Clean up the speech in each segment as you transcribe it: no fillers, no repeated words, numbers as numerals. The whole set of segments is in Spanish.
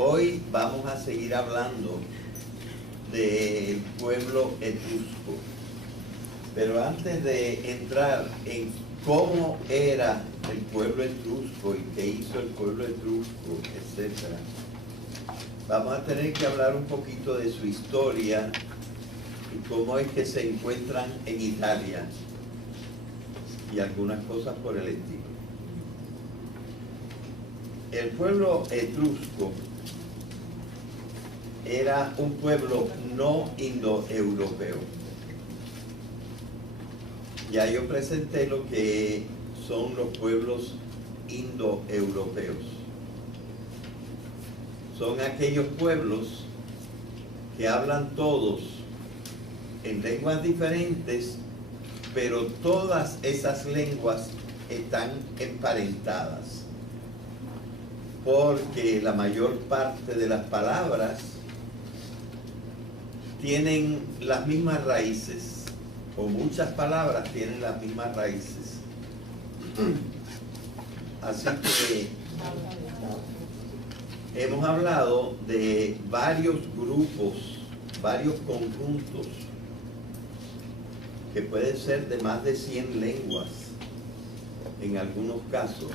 Hoy vamos a seguir hablando del pueblo etrusco. Pero antes de entrar en cómo era el pueblo etrusco y qué hizo el pueblo etrusco, etc., vamos a tener que hablar un poquito de su historia y cómo es que se encuentran en Italia y algunas cosas por el estilo. El pueblo etrusco era un pueblo no indoeuropeo. Ya yo presenté lo que son los pueblos indoeuropeos. Son aquellos pueblos que hablan todos en lenguas diferentes, pero todas esas lenguas están emparentadas, porque la mayor parte de las palabras tienen las mismas raíces, o muchas palabras tienen las mismas raíces. Así que hemos hablado de varios grupos, varios conjuntos, que pueden ser de más de 100 lenguas, en algunos casos,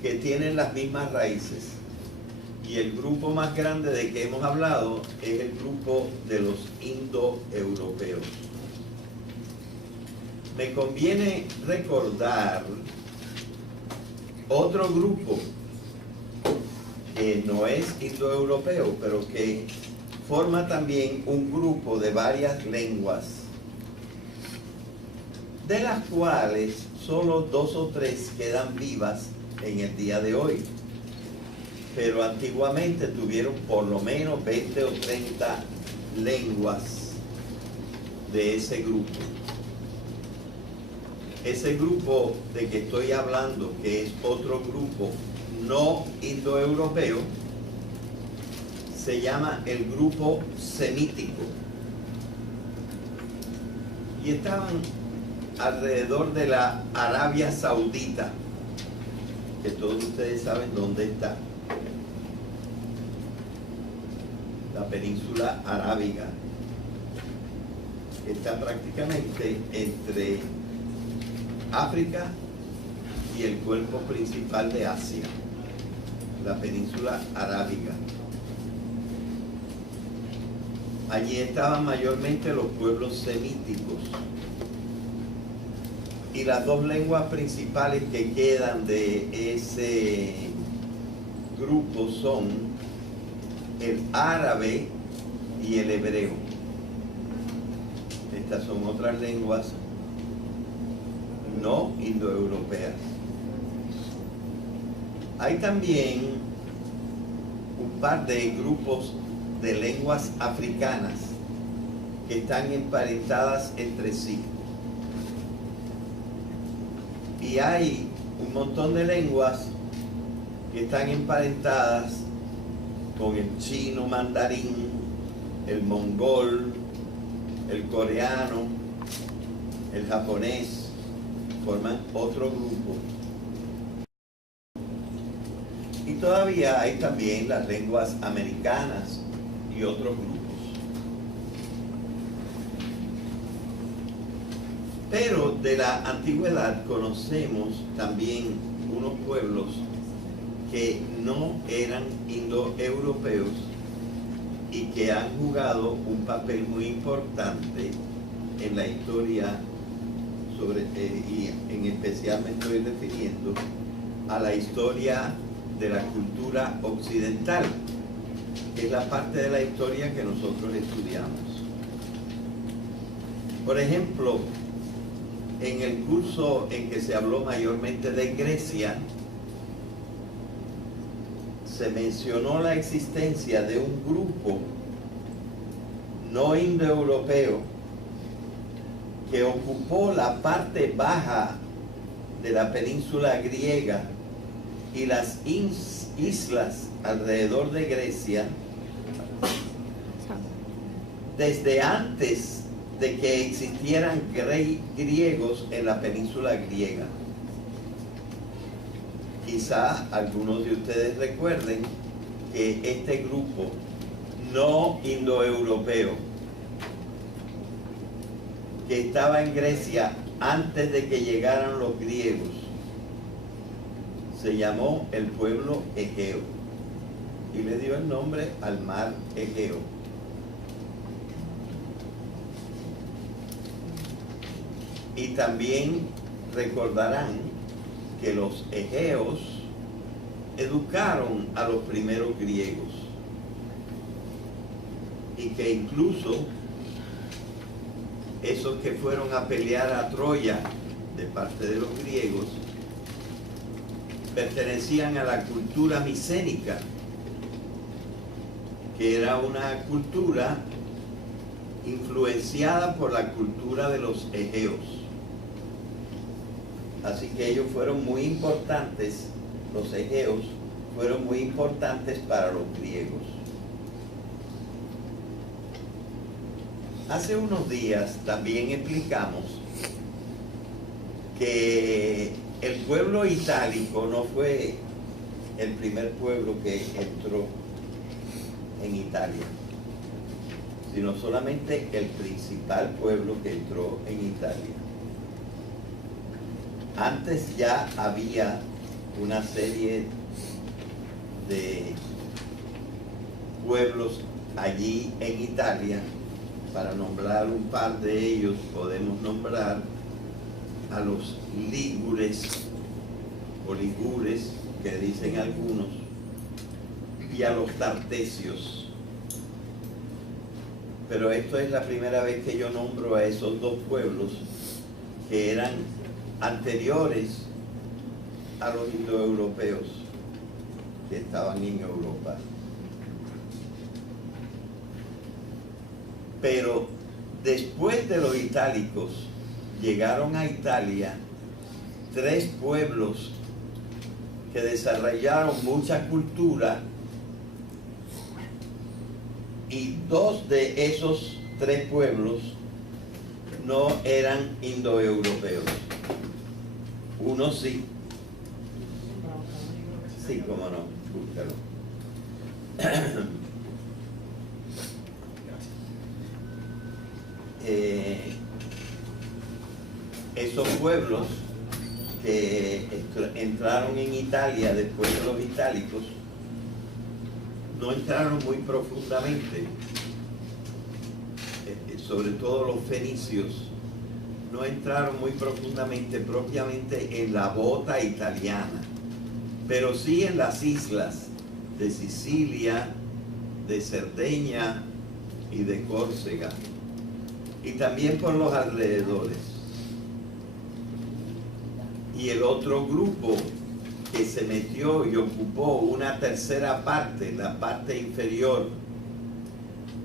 que tienen las mismas raíces. Y el grupo más grande de que hemos hablado es el grupo de los indoeuropeos. Me conviene recordar otro grupo que no es indoeuropeo, pero que forma también un grupo de varias lenguas, de las cuales solo 2 o 3 quedan vivas en el día de hoy. Pero antiguamente tuvieron por lo menos 20 o 30 lenguas de ese grupo. Ese grupo de que estoy hablando, que es otro grupo no indoeuropeo, se llama el grupo semítico. Y estaban alrededor de la Arabia Saudita, que todos ustedes saben dónde está. La península arábiga está prácticamente entre África y el cuerpo principal de Asia, la península arábiga. Allí estaban mayormente los pueblos semíticos, y las 2 lenguas principales que quedan de ese grupo son el árabe y el hebreo. Estas son otras lenguas no indoeuropeas. Hay también un par de grupos de lenguas africanas que están emparentadas entre sí. Y hay un montón de lenguas que están emparentadas con el chino mandarín, el mongol, el coreano, el japonés, forman otro grupo. Y todavía hay también las lenguas americanas y otros grupos. Pero de la antigüedad conocemos también unos pueblos que no eran indoeuropeos y que han jugado un papel muy importante en la historia, y en especial me estoy refiriendo a la historia de la cultura occidental, que es la parte de la historia que nosotros estudiamos. Por ejemplo, en el curso en que se habló mayormente de Grecia, se mencionó la existencia de un grupo no indoeuropeo que ocupó la parte baja de la península griega y las islas alrededor de Grecia desde antes de que existieran griegos en la península griega. Y quizás algunos de ustedes recuerden que este grupo no indoeuropeo, que estaba en Grecia antes de que llegaran los griegos, se llamó el pueblo Egeo y le dio el nombre al mar Egeo. Y también recordarán que los egeos educaron a los primeros griegos y que incluso esos que fueron a pelear a Troya de parte de los griegos pertenecían a la cultura micénica, que era una cultura influenciada por la cultura de los egeos. Así que ellos fueron muy importantes, los egeos fueron muy importantes para los griegos. Hace unos días también explicamos que el pueblo itálico no fue el primer pueblo que entró en Italia, sino solamente el principal pueblo que entró en Italia. Antes ya había una serie de pueblos allí en Italia. Para nombrar un par de ellos podemos nombrar a los lígures o ligures, que dicen algunos, y a los tartesios. Pero esto es la primera vez que yo nombro a esos dos pueblos que eran anteriores a los indoeuropeos que estaban en Europa. Pero después de los itálicos llegaron a Italia tres pueblos que desarrollaron mucha cultura, y dos de esos tres pueblos no eran indoeuropeos. Uno sí. Sí, cómo no, búscalo. Esos pueblos que entraron en Italia después de los itálicos no entraron muy profundamente, sobre todo los fenicios no entraron muy profundamente propiamente en la bota italiana, pero sí en las islas de Sicilia, de Cerdeña y de Córcega, y también por los alrededores. Y el otro grupo que se metió y ocupó una tercera parte, la parte inferior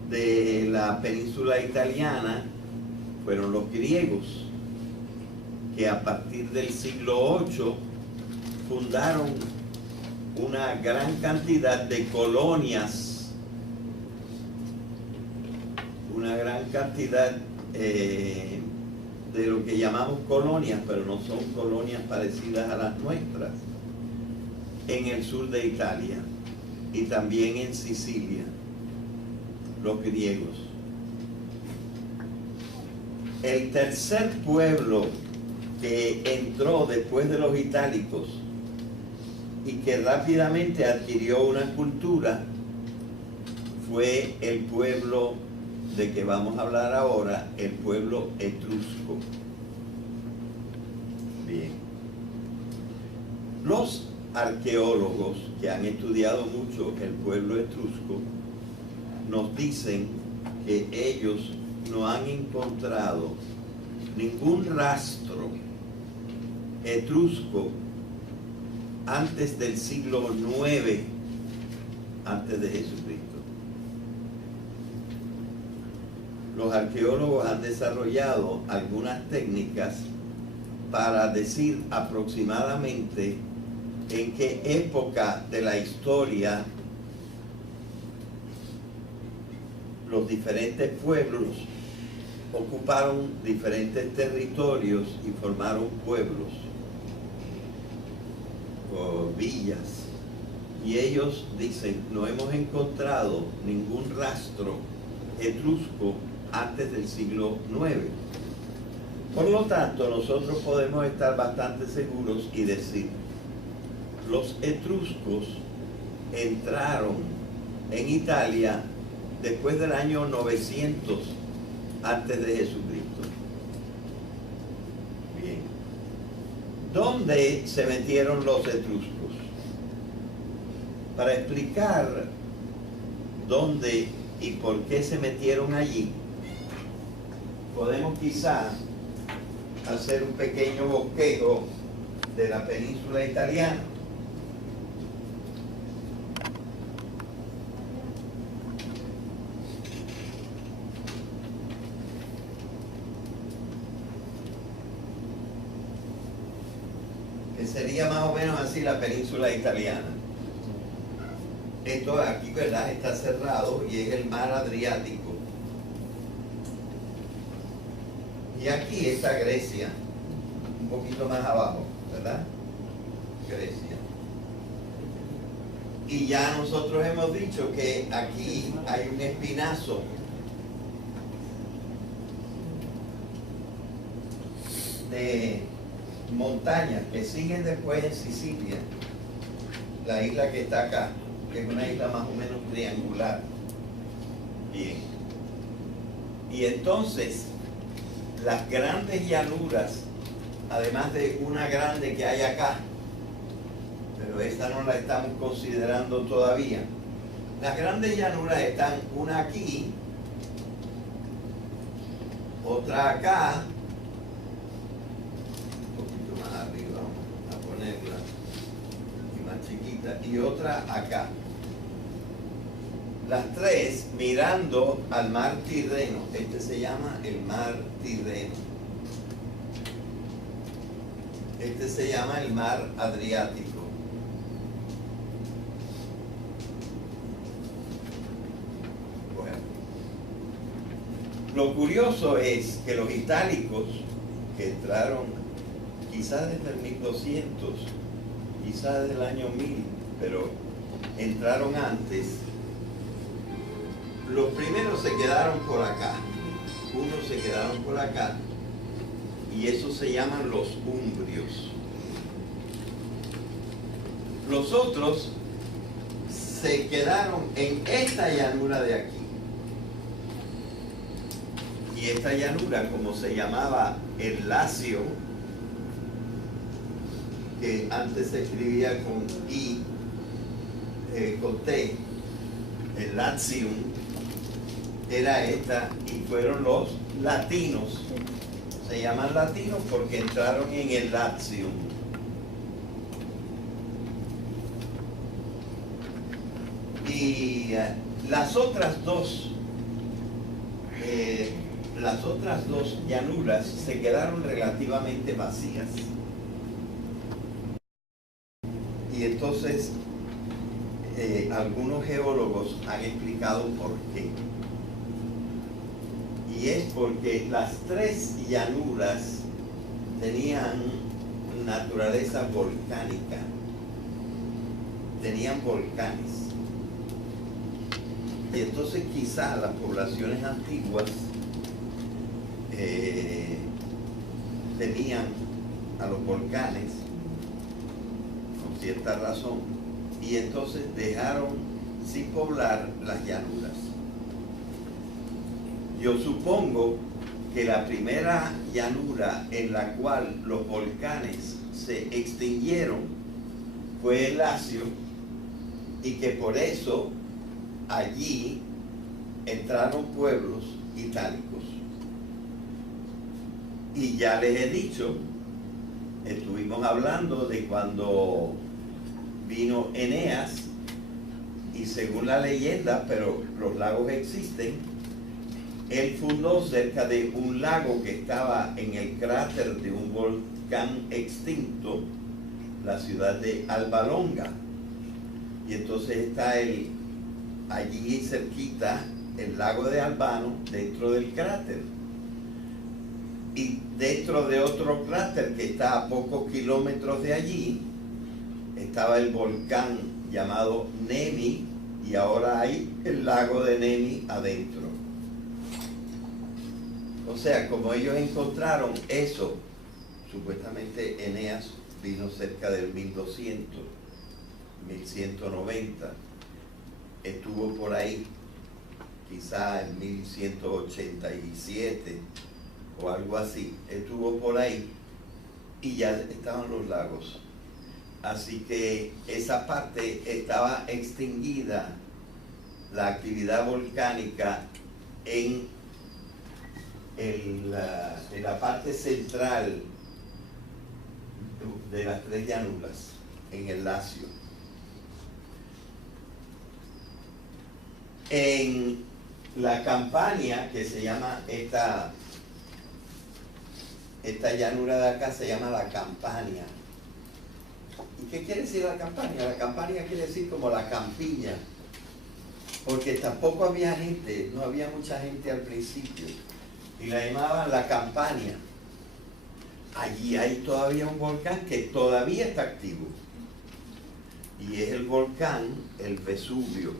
de la península italiana, fueron los griegos, que a partir del siglo VIII fundaron una gran cantidad de colonias, una gran cantidad de lo que llamamos colonias, pero no son colonias parecidas a las nuestras, en el sur de Italia y también en Sicilia, los griegos. El tercer pueblo que entró después de los itálicos y que rápidamente adquirió una cultura fue el pueblo de que vamos a hablar ahora, el pueblo etrusco. Bien. Los arqueólogos que han estudiado mucho el pueblo etrusco nos dicen que ellos no han encontrado ningún rastro etrusco antes del siglo IX antes de Jesucristo. Los arqueólogos han desarrollado algunas técnicas para decir aproximadamente en qué época de la historia los diferentes pueblos ocuparon diferentes territorios y formaron pueblos. o villas, y ellos dicen, no hemos encontrado ningún rastro etrusco antes del siglo IX. Por lo tanto, nosotros podemos estar bastante seguros y decir, los etruscos entraron en Italia después del año 900 antes de Jesucristo. Bien. ¿Dónde se metieron los etruscos? Para explicar dónde y por qué se metieron allí, podemos quizá hacer un pequeño bosquejo de la península italiana. Que sería más o menos así la península italiana. Esto aquí, ¿verdad?, está cerrado y es el mar Adriático. Y aquí está Grecia, un poquito más abajo, ¿verdad? Grecia. Y ya nosotros hemos dicho que aquí hay un espinazo de montañas que siguen después en Sicilia, la isla que está acá, que es una isla más o menos triangular. Bien. Y entonces, las grandes llanuras, además de una grande que hay acá, pero esta no la estamos considerando todavía, las grandes llanuras están una aquí, otra acá, un poquito más arriba, vamos a ponerla, y más chiquita, y otra acá. Las tres mirando al mar Tirreno. Este se llama el mar Tirreno. Este se llama el mar Adriático. Bueno. Lo curioso es que los itálicos, que entraron quizás desde el 1200, quizás desde el año 1000, pero entraron antes. Los primeros se quedaron por acá, unos se quedaron por acá, y esos se llaman los umbrios. Los otros se quedaron en esta llanura de aquí. Y esta llanura, como se llamaba el Lacio, que antes se escribía con I, con T, el Latium, era esta, y fueron los latinos. Se llaman latinos porque entraron en el Latium. Y las otras dos llanuras se quedaron relativamente vacías. Y entonces algunos geólogos han explicado por qué. Y es porque las tres llanuras tenían naturaleza volcánica, tenían volcanes. Y entonces quizá las poblaciones antiguas temían a los volcanes con cierta razón, y entonces dejaron sin poblar las llanuras. Yo supongo que la primera llanura en la cual los volcanes se extinguieron fue el Lacio, y que por eso allí entraron pueblos itálicos. Y ya les he dicho, estuvimos hablando de cuando vino Eneas, y según la leyenda, pero los lagos existen, él fundó cerca de un lago que estaba en el cráter de un volcán extinto, la ciudad de Alba Longa. Y entonces está allí cerquita el lago de Albano, dentro del cráter. Y dentro de otro cráter que está a pocos kilómetros de allí, estaba el volcán llamado Nemi, y ahora hay el lago de Nemi adentro. O sea, como ellos encontraron eso, supuestamente Eneas vino cerca del 1200, 1190, estuvo por ahí, quizá en 1187 o algo así, estuvo por ahí y ya estaban los lagos. Así que esa parte estaba extinguida, la actividad volcánica en la parte central de las tres llanuras, en el Lacio. En la Campania, que se llama esta llanura de acá, se llama la Campania. ¿Y qué quiere decir la Campania? La Campania quiere decir como la campiña, porque tampoco había gente, no había mucha gente al principio, y la llamaban la Campania. Allí hay todavía un volcán que todavía está activo, y es el volcán, el Vesubio.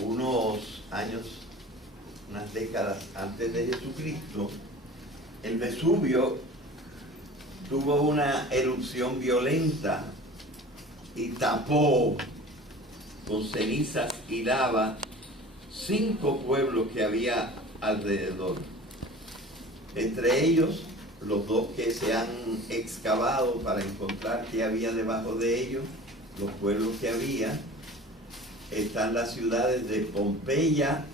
Unos años, unas décadas antes de Jesucristo, el Vesubio tuvo una erupción violenta y tapó con cenizas y lava 5 pueblos que había alrededor. Entre ellos, los 2 que se han excavado para encontrar qué había debajo de ellos, los pueblos que había, están las ciudades de Pompeya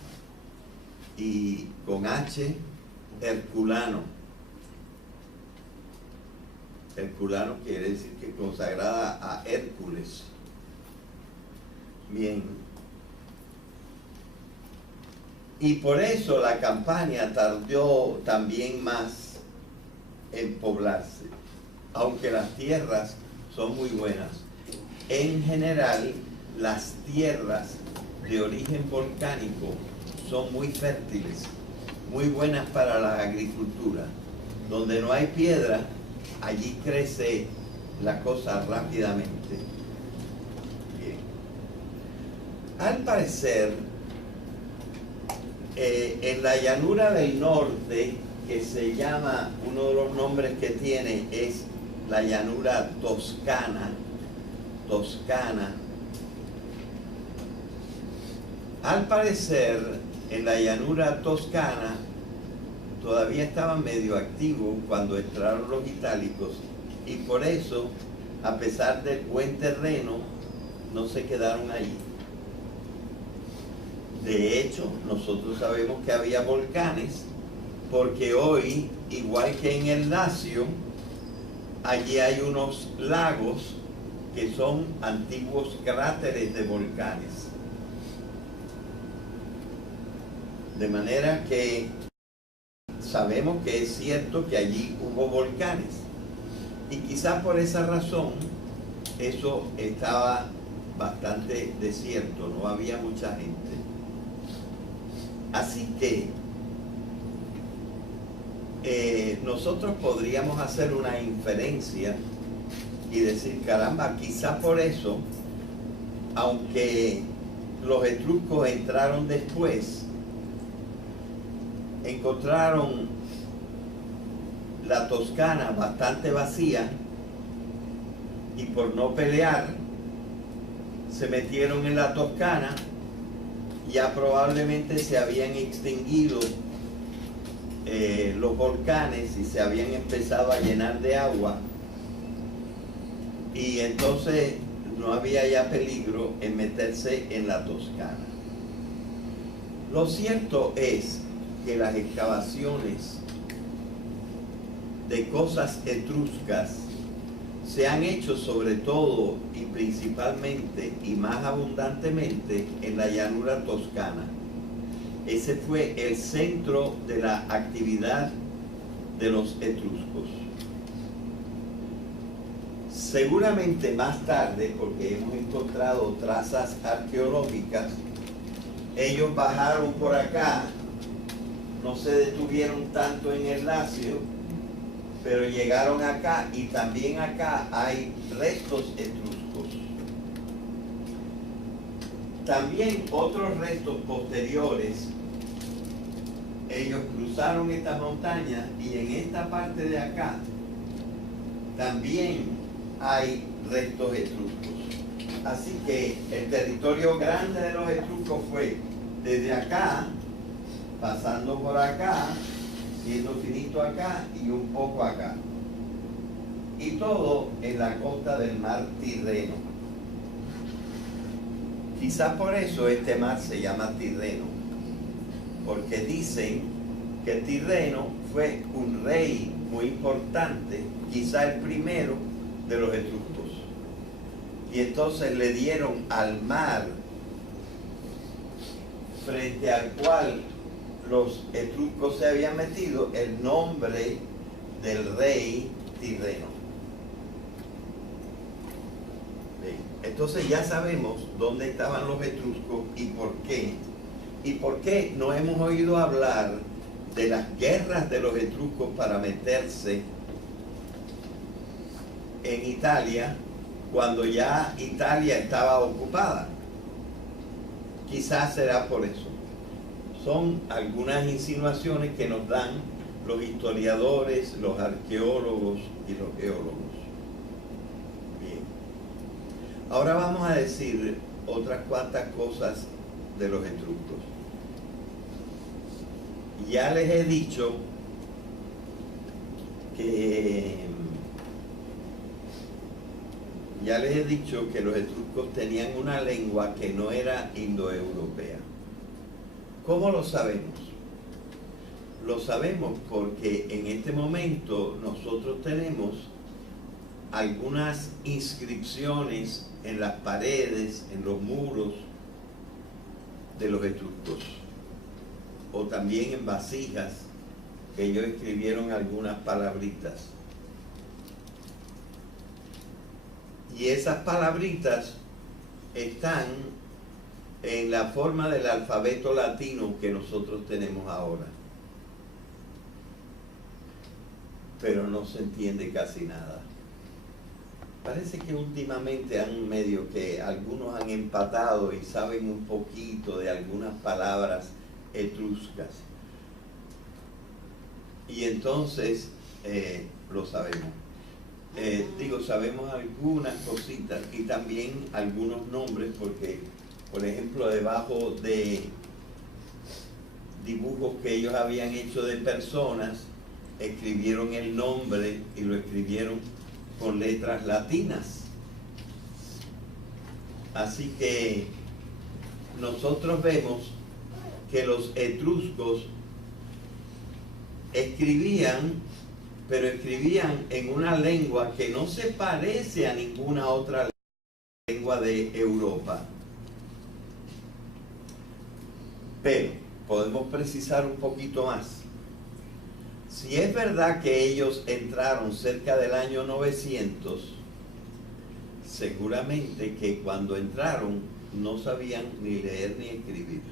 y con H, Herculano. Herculano quiere decir que consagrada a Hércules. Bien. Y por eso la Campania tardó también más en poblarse, aunque las tierras son muy buenas. En general, las tierras de origen volcánico son muy fértiles, muy buenas para la agricultura. Donde no hay piedra, allí crece la cosa rápidamente. Bien. Al parecer, en la llanura del norte, que se llama, uno de los nombres que tiene es la llanura toscana, al parecer en la llanura toscana todavía estaban medio activos cuando entraron los itálicos, y por eso, a pesar del buen terreno, no se quedaron allí. De hecho, nosotros sabemos que había volcanes, porque hoy, igual que en el Lacio, allí hay unos lagos que son antiguos cráteres de volcanes. De manera que sabemos que es cierto que allí hubo volcanes. Y quizás por esa razón, eso estaba bastante desierto, no había mucha gente. Así que nosotros podríamos hacer una inferencia y decir, caramba, quizá por eso, aunque los etruscos entraron después, encontraron la Toscana bastante vacía y por no pelear se metieron en la Toscana. Ya probablemente se habían extinguido los volcanes y se habían empezado a llenar de agua, y entonces no había ya peligro en meterse en la Toscana. Lo cierto es que las excavaciones de cosas etruscas se han hecho sobre todo y principalmente y más abundantemente en la llanura toscana. Ese fue el centro de la actividad de los etruscos. Seguramente más tarde, porque hemos encontrado trazas arqueológicas, ellos bajaron por acá, no se detuvieron tanto en el Lacio pero llegaron acá y también acá hay restos etruscos. También otros restos posteriores, ellos cruzaron esta montaña y en esta parte de acá también hay restos etruscos. Así que el territorio grande de los etruscos fue desde acá, pasando por acá, siendo finito acá y un poco acá. Y todo en la costa del mar Tirreno. Quizás por eso este mar se llama Tirreno, porque dicen que Tirreno fue un rey muy importante, quizá el primero de los etruscos. Y entonces le dieron al mar frente al cual los etruscos se habían metido el nombre del rey Tirreno. Bien. Entonces ya sabemos dónde estaban los etruscos y por qué. Y por qué no hemos oído hablar de las guerras de los etruscos para meterse en Italia cuando ya Italia estaba ocupada. Quizás será por eso. Son algunas insinuaciones que nos dan los historiadores, los arqueólogos y los geólogos. Bien. Ahora vamos a decir otras cuantas cosas de los etruscos. Ya les he dicho que los etruscos tenían una lengua que no era indoeuropea. ¿Cómo lo sabemos? Lo sabemos porque en este momento nosotros tenemos algunas inscripciones en las paredes, en los muros de los etruscos, o también en vasijas que ellos escribieron algunas palabritas. Y esas palabritas están en la forma del alfabeto latino que nosotros tenemos ahora. Pero no se entiende casi nada. Parece que últimamente han medio que algunos han empatado y saben un poquito de algunas palabras etruscas. Y entonces lo sabemos. Sabemos algunas cositas y también algunos nombres porque, por ejemplo, debajo de dibujos que ellos habían hecho de personas, escribieron el nombre y lo escribieron con letras latinas. Así que nosotros vemos que los etruscos escribían, pero escribían en una lengua que no se parece a ninguna otra lengua de Europa. Pero podemos precisar un poquito más. Si es verdad que ellos entraron cerca del año 900, seguramente que cuando entraron no sabían ni leer ni escribir.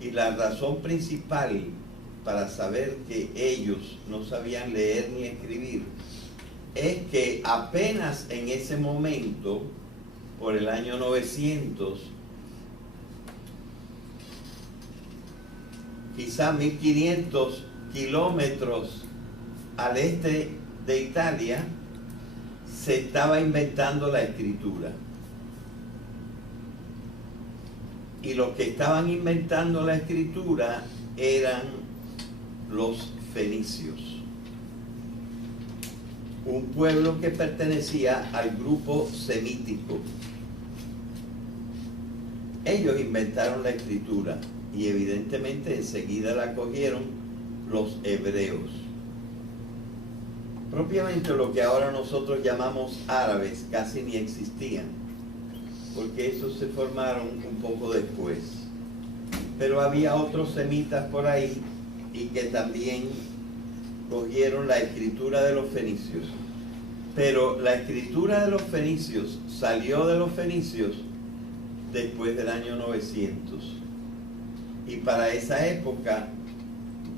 Y la razón principal para saber que ellos no sabían leer ni escribir es que apenas en ese momento, por el año 900, quizá 1500 kilómetros al este de Italia, se estaba inventando la escritura. Y los que estaban inventando la escritura eran los fenicios, un pueblo que pertenecía al grupo semítico. Ellos inventaron la escritura y evidentemente enseguida la cogieron los hebreos. Propiamente lo que ahora nosotros llamamos árabes casi ni existían, porque esos se formaron un poco después. Pero había otros semitas por ahí y que también cogieron la escritura de los fenicios. Pero la escritura de los fenicios salió de los fenicios después del año 900. Y para esa época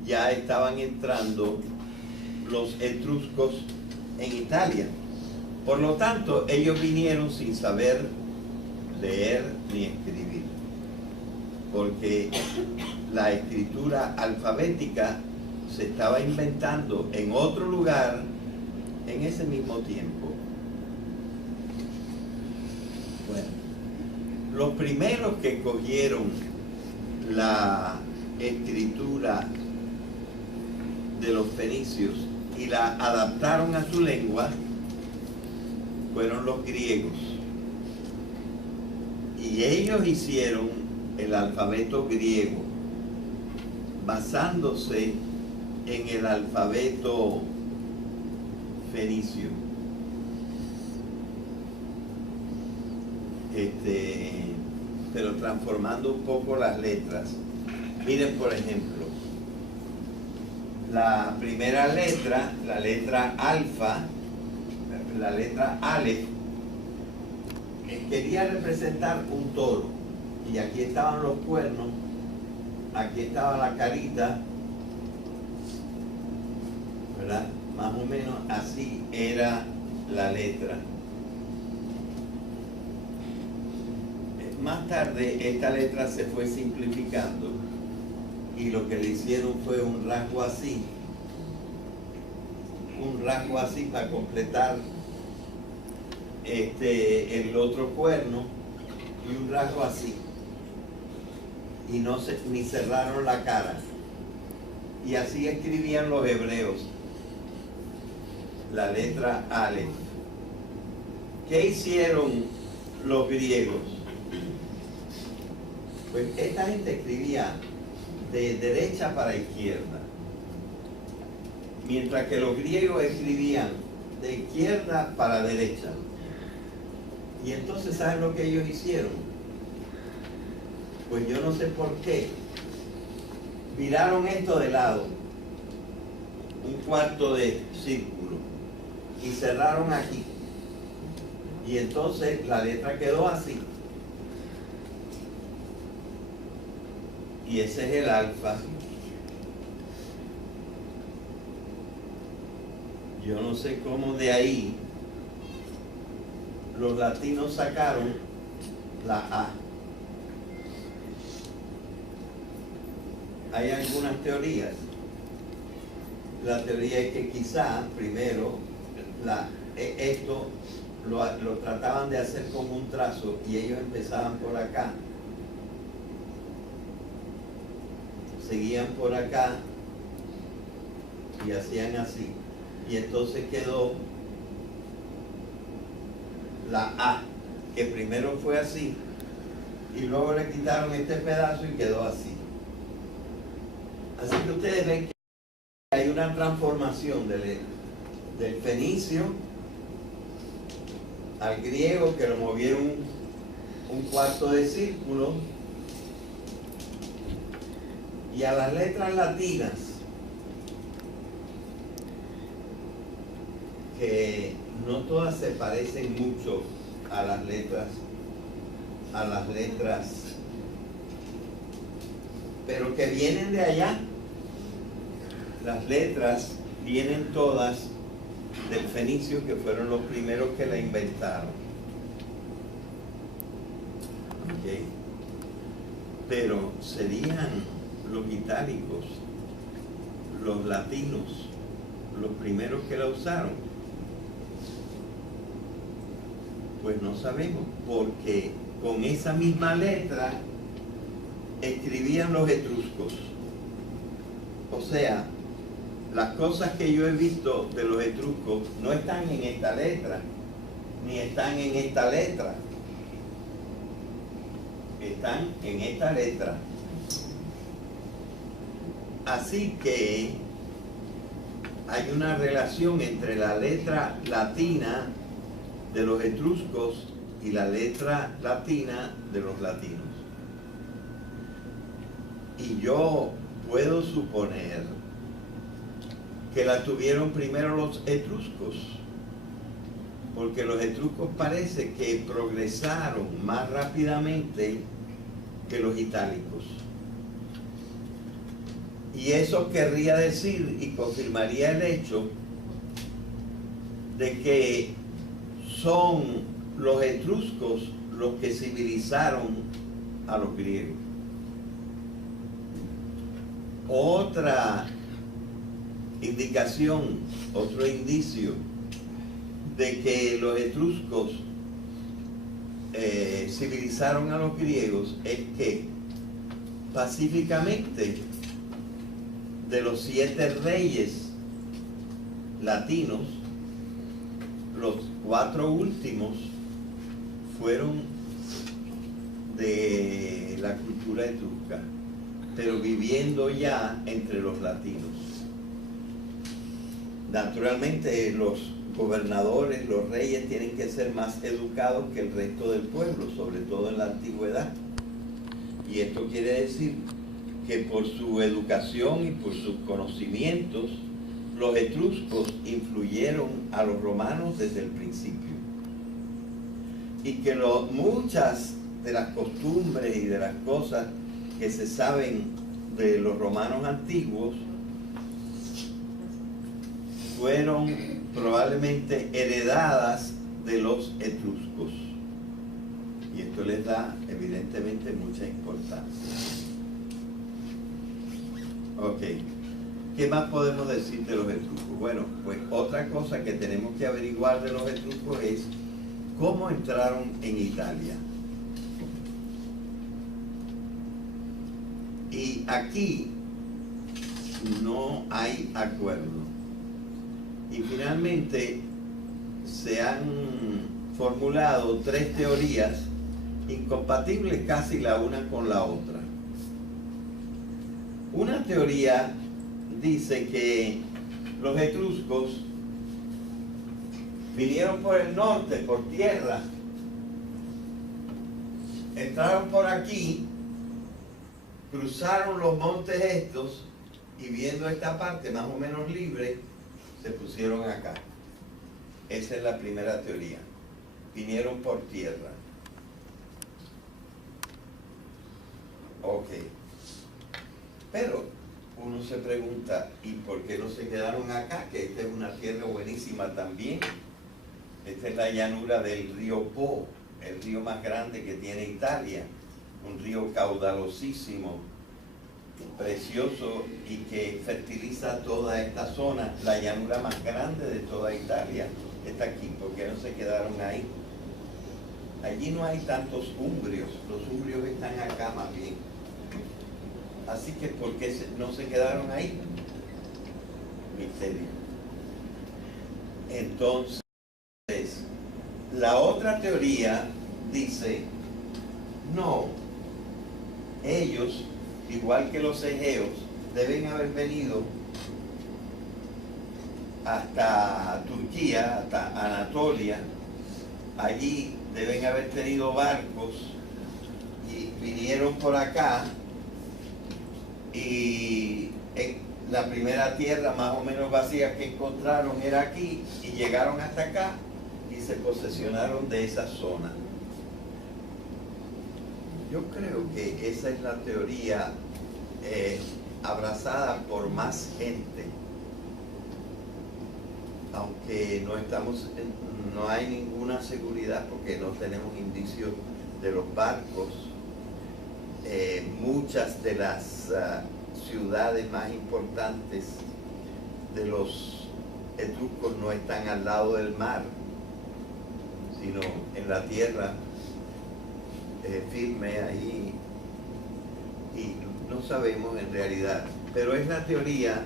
ya estaban entrando los etruscos en Italia. Por lo tanto, ellos vinieron sin saber leer ni escribir, porque la escritura alfabética se estaba inventando en otro lugar en ese mismo tiempo. Bueno, los primeros que cogieron la escritura de los fenicios y la adaptaron a su lengua fueron los griegos. Y ellos hicieron el alfabeto griego basándose en el alfabeto fenicio. Pero transformando un poco las letras. Miren, por ejemplo, la primera letra, la letra alfa, la letra Aleph, quería representar un toro, y aquí estaban los cuernos, aquí estaba la carita, ¿verdad? Más o menos así era la letra. Más tarde esta letra se fue simplificando y lo que le hicieron fue un rasgo así para completar el otro cuerno, y un rasgo así, y ni cerraron la cara, y así escribían los hebreos la letra Aleph. ¿Qué hicieron los griegos? Pues esta gente escribía de derecha para izquierda, mientras que los griegos escribían de izquierda para derecha. Y entonces, ¿saben lo que ellos hicieron? Pues yo no sé por qué. Viraron esto de lado, un cuarto de círculo, y cerraron aquí. Y entonces la letra quedó así. Y ese es el alfa. Yo no sé cómo de ahí los latinos sacaron la A. Hay algunas teorías. La teoría es que quizá primero esto lo trataban de hacer como un trazo y ellos empezaban por acá, seguían por acá y hacían así, y entonces quedó la A, que primero fue así y luego le quitaron este pedazo y quedó así. Así que ustedes ven que hay una transformación del fenicio al griego, que lo movieron un cuarto de círculo, y a las letras latinas, que no todas se parecen mucho a las letras, pero que vienen de allá. Las letras vienen todas del fenicio, que fueron los primeros que la inventaron. ¿Okay? Pero serían los itálicos, los latinos, los primeros que la usaron. Pues no sabemos, porque con esa misma letra escribían los etruscos. O sea, las cosas que yo he visto de los etruscos no están en esta letra, ni están en esta letra. Están en esta letra. Así que hay una relación entre la letra latina de los etruscos y la letra latina de los latinos. Y yo puedo suponer que la tuvieron primero los etruscos, porque los etruscos parece que progresaron más rápidamente que los itálicos. Y eso querría decir y confirmaría el hecho de que son los etruscos los que civilizaron a los griegos. Otra indicación, otro indicio de que los etruscos civilizaron a los griegos es que pacíficamente de los 7 reyes latinos, los 4 últimos fueron de la cultura etrusca, pero viviendo ya entre los latinos. Naturalmente los gobernadores, los reyes tienen que ser más educados que el resto del pueblo, sobre todo en la antigüedad. Y esto quiere decir que por su educación y por sus conocimientos, los etruscos influyeron a los romanos desde el principio. Y que muchas de las costumbres y de las cosas que se saben de los romanos antiguos fueron probablemente heredadas de los etruscos. Y esto les da evidentemente mucha importancia. Ok, ¿qué más podemos decir de los etruscos? Bueno, pues otra cosa que tenemos que averiguar de los etruscos es cómo entraron en Italia. Y aquí no hay acuerdo. Y finalmente se han formulado 3 teorías incompatibles casi la una con la otra. Una teoría dice que los etruscos vinieron por el norte, por tierra, entraron por aquí, cruzaron los montes estos y viendo esta parte más o menos libre, se pusieron acá. Esa es la primera teoría. Vinieron por tierra. Ok. Pero uno se pregunta, ¿y por qué no se quedaron acá? Que esta es una tierra buenísima también. Esta es la llanura del río Po, el río más grande que tiene Italia. Un río caudalosísimo, precioso y que fertiliza toda esta zona. La llanura más grande de toda Italia está aquí. ¿Por qué no se quedaron ahí? Allí no hay tantos umbrios. Los umbrios están acá más bien. Así que ¿por qué no se quedaron ahí? Misterio. Entonces, la otra teoría dice, no, ellos, igual que los egeos, deben haber venido hasta Turquía, hasta Anatolia. Allí deben haber tenido barcos y vinieron por acá, y en la primera tierra más o menos vacía que encontraron era aquí, y llegaron hasta acá y se posesionaron de esa zona. Yo creo que esa es la teoría abrazada por más gente, aunque no hay ninguna seguridad porque no tenemos indicios de los barcos. Muchas de las ciudades más importantes de los etruscos no están al lado del mar, sino en la tierra firme ahí, y no sabemos en realidad, pero es la teoría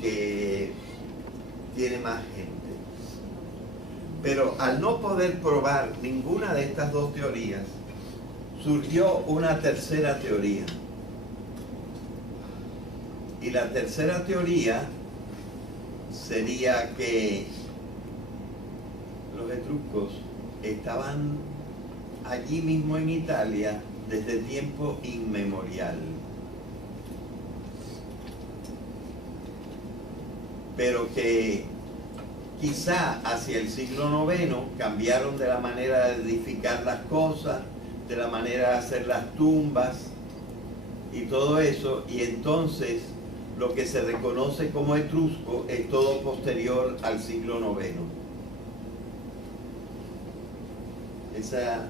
que tiene más gente. Pero al no poder probar ninguna de estas dos teorías, surgió una tercera teoría. Y la tercera teoría sería que los etruscos estaban allí mismo en Italia desde tiempo inmemorial. Pero que quizá hacia el siglo IX cambiaron de la manera de edificar las cosas, de la manera de hacer las tumbas, y todo eso, y entonces lo que se reconoce como etrusco es todo posterior al siglo IX. Esa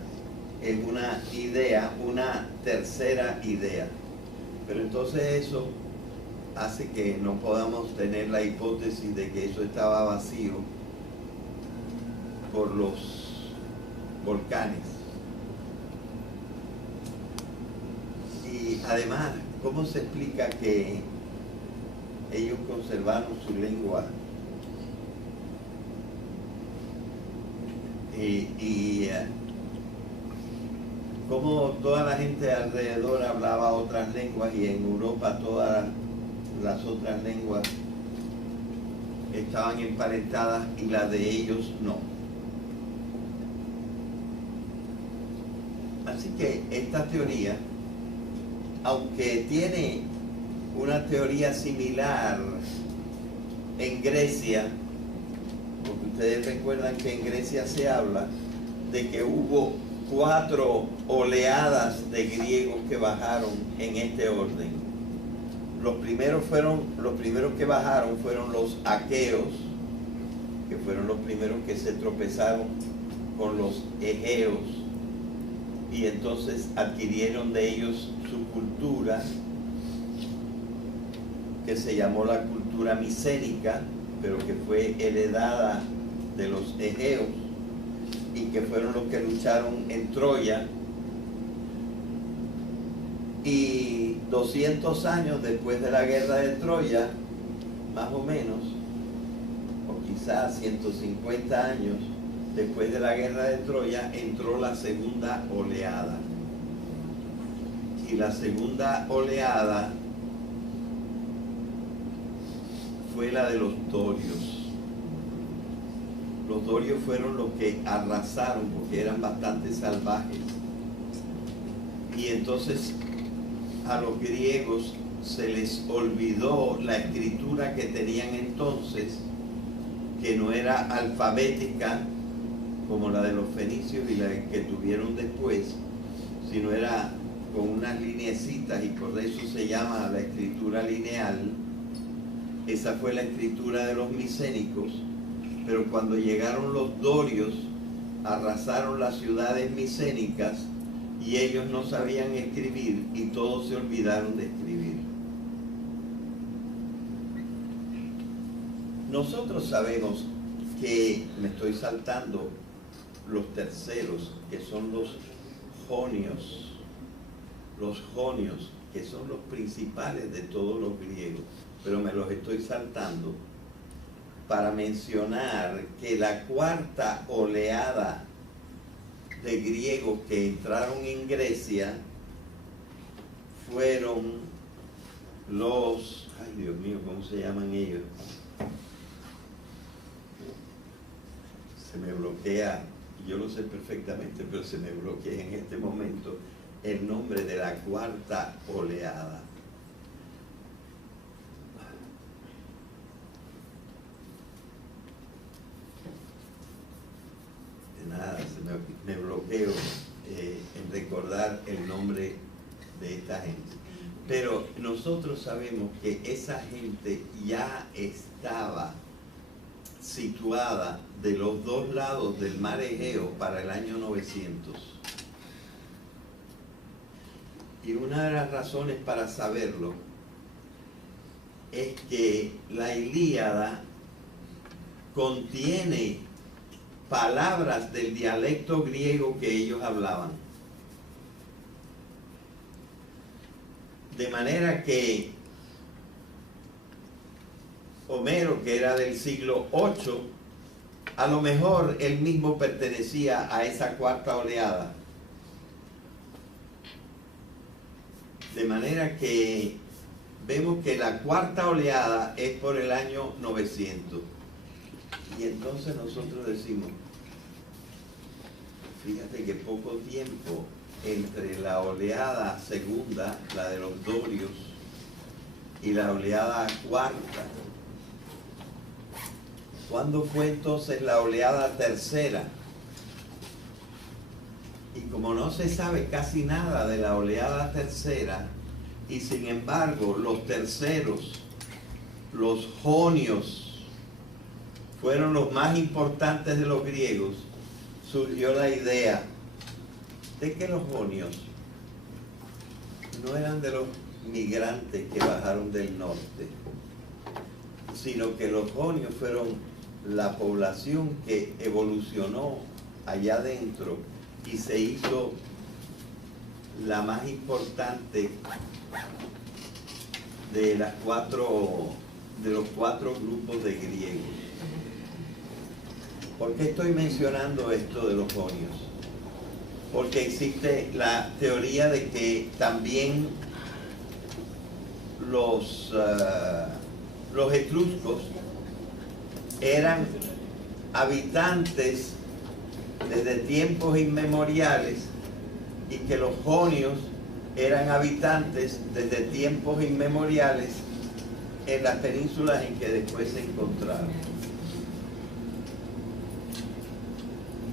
es una idea, una tercera idea. Pero entonces eso hace que no podamos tener la hipótesis de que eso estaba vacío por los volcanes. Y además, ¿cómo se explica que ellos conservaron su lengua? Como toda la gente alrededor hablaba otras lenguas y en Europa todas las otras lenguas estaban emparentadas y las de ellos no. Así que esta teoría, aunque tiene una teoría similar en Grecia, porque ustedes recuerdan que en Grecia se habla de que hubo 4 oleadas de griegos que bajaron en este orden. Los primeros que bajaron fueron los aqueos, que fueron los primeros que se tropezaron con los egeos y entonces adquirieron de ellos su cultura, que se llamó la cultura micénica, pero que fue heredada de los egeos y que fueron los que lucharon en Troya. Y 200 años después de la guerra de Troya, más o menos, o quizás 150 años después de la guerra de Troya, entró la segunda oleada. Y la segunda oleada fue la de los dorios. Los dorios fueron los que arrasaron porque eran bastante salvajes. Y entonces a los griegos se les olvidó la escritura que tenían entonces, que no era alfabética como la de los fenicios y la que tuvieron después, sino era con unas lineecitas, y por eso se llama la escritura lineal. Esa fue la escritura de los micénicos, pero cuando llegaron los dorios, arrasaron las ciudades micénicas y ellos no sabían escribir y todos se olvidaron de escribir. Nosotros sabemos que, me estoy saltando los terceros, que son los jonios, que son los principales de todos los griegos, pero me los estoy saltando para mencionar que la cuarta oleada de griegos que entraron en Grecia fueron los, ay Dios mío, ¿cómo se llaman ellos? Se me bloquea, yo lo sé perfectamente, pero se me bloquea en este momento el nombre de la cuarta oleada. Nada, me bloqueo en recordar el nombre de esta gente. Pero nosotros sabemos que esa gente ya estaba situada de los dos lados del mar Egeo para el año 900. Y una de las razones para saberlo es que la Ilíada contiene palabras del dialecto griego que ellos hablaban. De manera que Homero, que era del siglo VIII, a lo mejor él mismo pertenecía a esa cuarta oleada. De manera que vemos que la cuarta oleada es por el año 900. Y entonces nosotros decimos, fíjate que poco tiempo entre la oleada segunda, la de los dorios, y la oleada cuarta. ¿Cuándo fue entonces la oleada tercera? Y como no se sabe casi nada de la oleada tercera, Y sin embargo, los terceros, los jonios, fueron los más importantes de los griegos. Surgió la idea de que los jonios no eran de los migrantes que bajaron del norte, sino que los jonios fueron la población que evolucionó allá adentro y se hizo la más importante de los cuatro grupos de griegos. ¿Por qué estoy mencionando esto de los jonios? Porque existe la teoría de que también los etruscos eran habitantes desde tiempos inmemoriales y que los jonios eran habitantes desde tiempos inmemoriales en las penínsulas en que después se encontraron.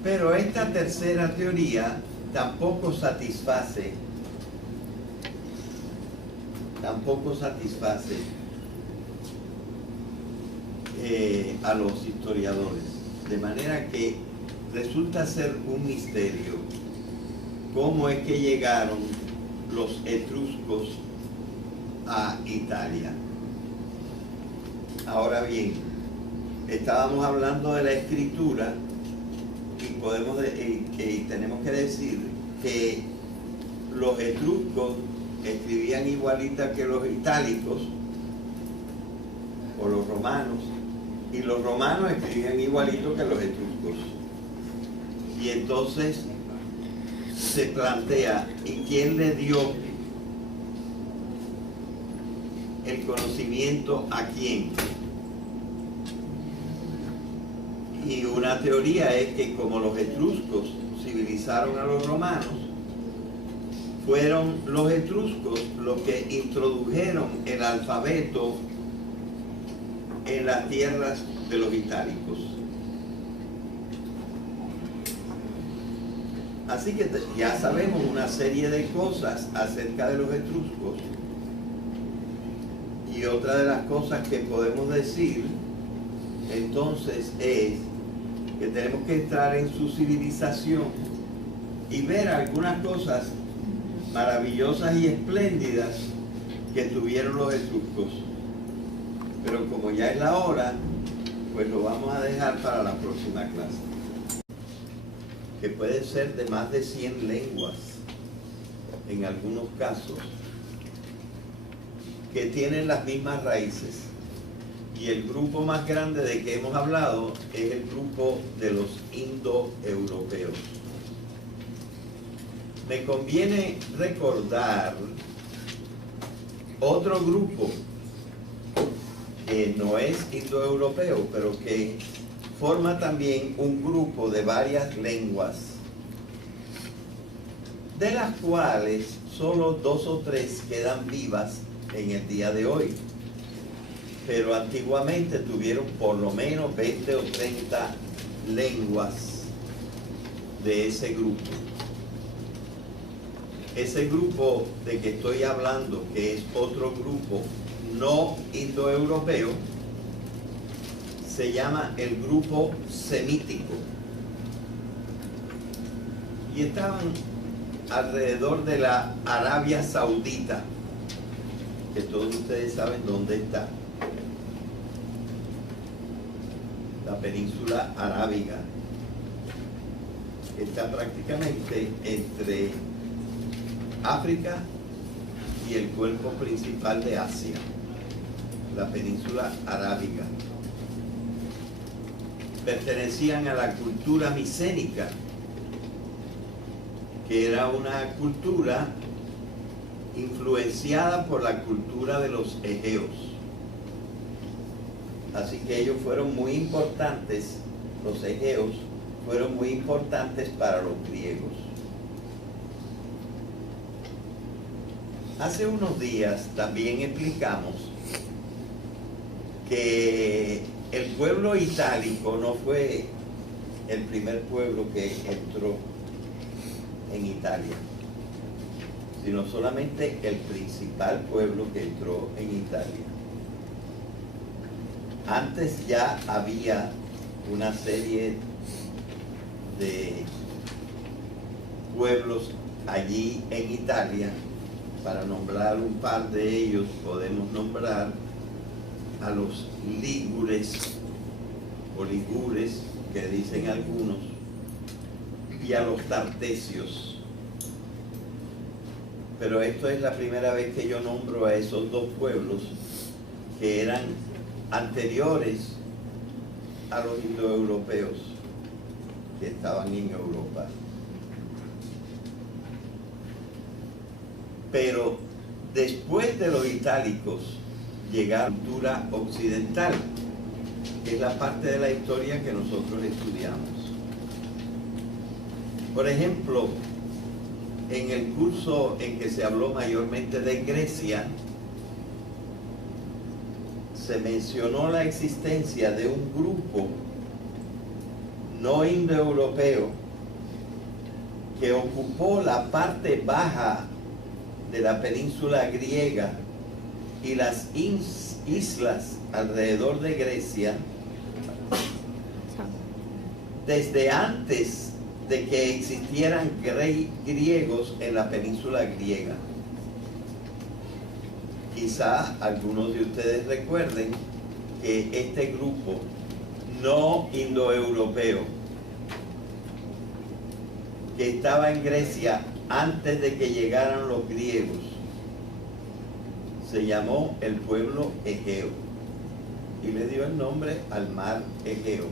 Pero esta tercera teoría tampoco satisface a los historiadores, de manera que resulta ser un misterio cómo es que llegaron los etruscos a Italia. Ahora bien, estábamos hablando de la escritura y tenemos que decir que los etruscos escribían igualita que los itálicos o los romanos, y los romanos escribían igualito que los etruscos. Y entonces se plantea, ¿y quién le dio el conocimiento a quién? Y una teoría es que como los etruscos civilizaron a los romanos, fueron los etruscos los que introdujeron el alfabeto en las tierras de los itálicos. Así que ya sabemos una serie de cosas acerca de los etruscos. Y otra de las cosas que podemos decir entonces es que tenemos que entrar en su civilización y ver algunas cosas maravillosas y espléndidas que tuvieron los etruscos. Pero como ya es la hora, pues lo vamos a dejar para la próxima clase, que puede ser de más de 100 lenguas en algunos casos, que tienen las mismas raíces. Y el grupo más grande de que hemos hablado es el grupo de los indoeuropeos. Me conviene recordar otro grupo que no es indoeuropeo, pero que forma también un grupo de varias lenguas, de las cuales solo 2 o 3 quedan vivas en el día de hoy. Pero antiguamente tuvieron por lo menos 20 o 30 lenguas de ese grupo. Ese grupo de que estoy hablando, que es otro grupo no indoeuropeo, se llama el grupo semítico. Y estaban alrededor de la Arabia Saudita, que todos ustedes saben dónde está. La península arábiga está prácticamente entre África y el cuerpo principal de Asia, la península arábiga. Pertenecían a la cultura micénica, que era una cultura influenciada por la cultura de los egeos. Así que ellos fueron muy importantes, los egeos fueron muy importantes para los griegos. Hace unos días también explicamos que el pueblo itálico no fue el primer pueblo que entró en Italia, sino solamente el principal pueblo que entró en Italia. Antes ya había una serie de pueblos allí en Italia. Para nombrar un par de ellos podemos nombrar a los lígures o ligures, que dicen algunos, y a los tartesios. Pero esto es la primera vez que yo nombro a esos dos pueblos que eran anteriores a los indoeuropeos que estaban en Europa. Pero después de los itálicos llega la cultura occidental, que es la parte de la historia que nosotros estudiamos. Por ejemplo, en el curso en que se habló mayormente de Grecia, se mencionó la existencia de un grupo no indoeuropeo que ocupó la parte baja de la península griega y las islas alrededor de Grecia desde antes de que existieran griegos en la península griega. Quizá algunos de ustedes recuerden que este grupo no indoeuropeo que estaba en Grecia antes de que llegaran los griegos se llamó el pueblo Egeo y le dio el nombre al mar Egeo.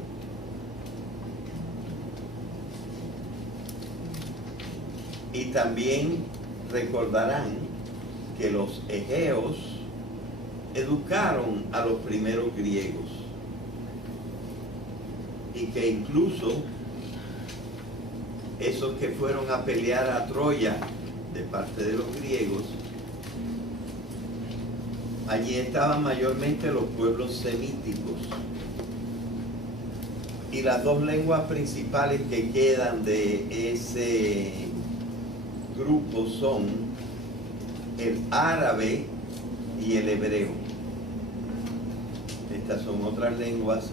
Y también recordarán que los egeos educaron a los primeros griegos y que incluso esos que fueron a pelear a Troya de parte de los griegos, allí estaban mayormente los pueblos semíticos. Y las dos lenguas principales que quedan de ese grupo son el árabe y el hebreo. Estas son otras lenguas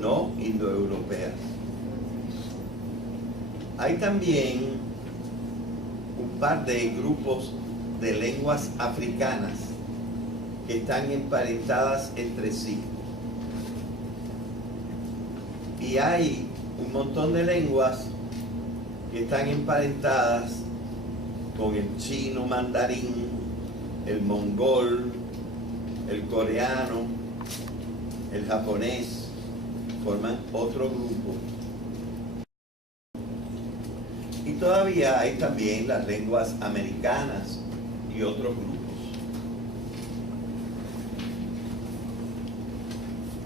no indoeuropeas. Hay también un par de grupos de lenguas africanas que están emparentadas entre sí. Y hay un montón de lenguas que están emparentadas con el chino mandarín, el mongol, el coreano, el japonés, forman otro grupo. Y todavía hay también las lenguas americanas y otros grupos.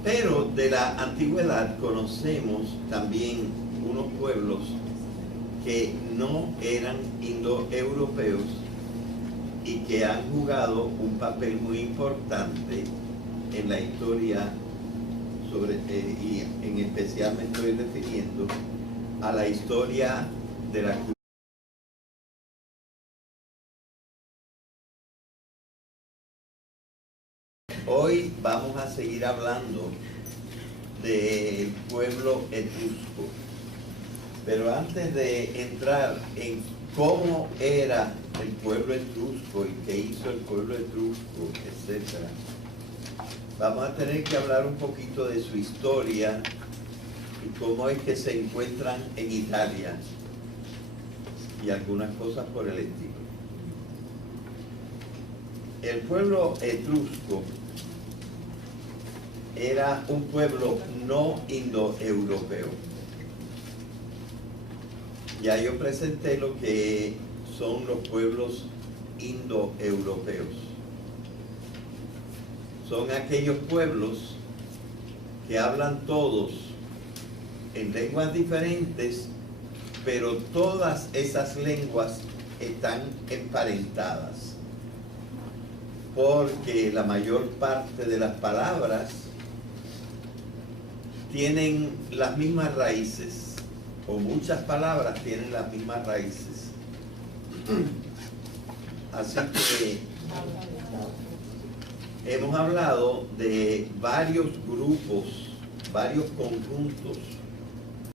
Pero de la antigüedad conocemos también unos pueblos que no eran indoeuropeos y que han jugado un papel muy importante en la historia, y en especial me estoy refiriendo a la historia de la cultura. Hoy vamos a seguir hablando del pueblo etrusco, pero antes de entrar en cómo era el pueblo etrusco y qué hizo el pueblo etrusco, etc., vamos a tener que hablar un poquito de su historia y cómo es que se encuentran en Italia y algunas cosas por el estilo. El pueblo etrusco era un pueblo no indoeuropeo. Ya yo presenté lo que son los pueblos indoeuropeos. Son aquellos pueblos que hablan todos en lenguas diferentes, pero todas esas lenguas están emparentadas, porque la mayor parte de las palabras tienen las mismas raíces, o muchas palabras tienen las mismas raíces. Así que hemos hablado de varios grupos, varios conjuntos